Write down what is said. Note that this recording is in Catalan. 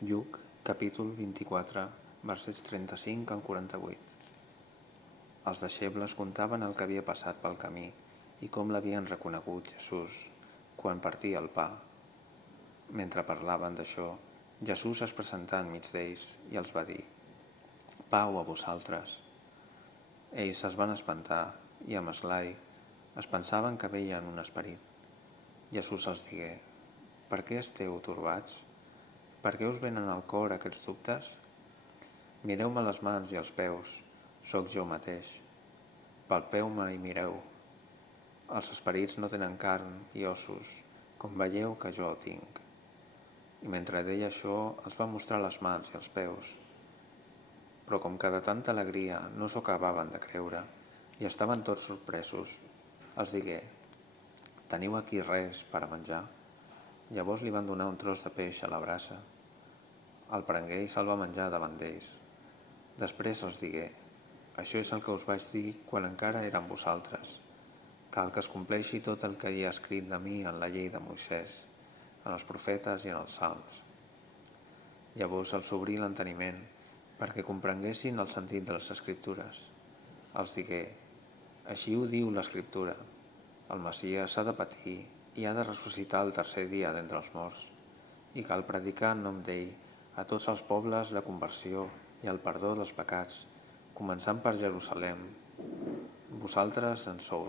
Lluc, capítol 24, versets 35 al 48. Els deixebles contaven el que havia passat pel camí i com l'havien reconegut Jesús quan partia el pa. Mentre parlaven d'això, Jesús es presentà enmig d'ells i els va dir: «Pau a vosaltres». Ells es van espantar i, amb esglai, es pensaven que veien un esperit. Jesús els digué: «Per què esteu turbats? Per què us venen al cor aquests dubtes? Mireu-me les mans i els peus, sóc jo mateix. Palpeu-me i mireu. Els esperits no tenen carn i ossos, com veieu que jo tinc». I mentre deia això, els va mostrar les mans i els peus. Però com que de tanta alegria no s'ho acabaven de creure i estaven tots sorpresos, els digué: «Teniu aquí res per a menjar?» Llavors li van donar un tros de peix a la brasa. El prengué i se'l va menjar davant d'ells. Després els digué: «Això és el que us vaig dir quan encara era amb vosaltres. Cal que es compleixi tot el que hi ha escrit de mi en la llei de Moisès, en els profetes i en els salms». Llavors els obrí l'enteniment perquè comprenguessin el sentit de les Escriptures. Els digué: «Així ho diu l'Escriptura. El Messies ha de patir i ha de ressuscitar el tercer dia d'entre els morts, i cal predicar en nom d'ell a tots els pobles la conversió i el perdó dels pecats, començant per Jerusalem. Vosaltres en sou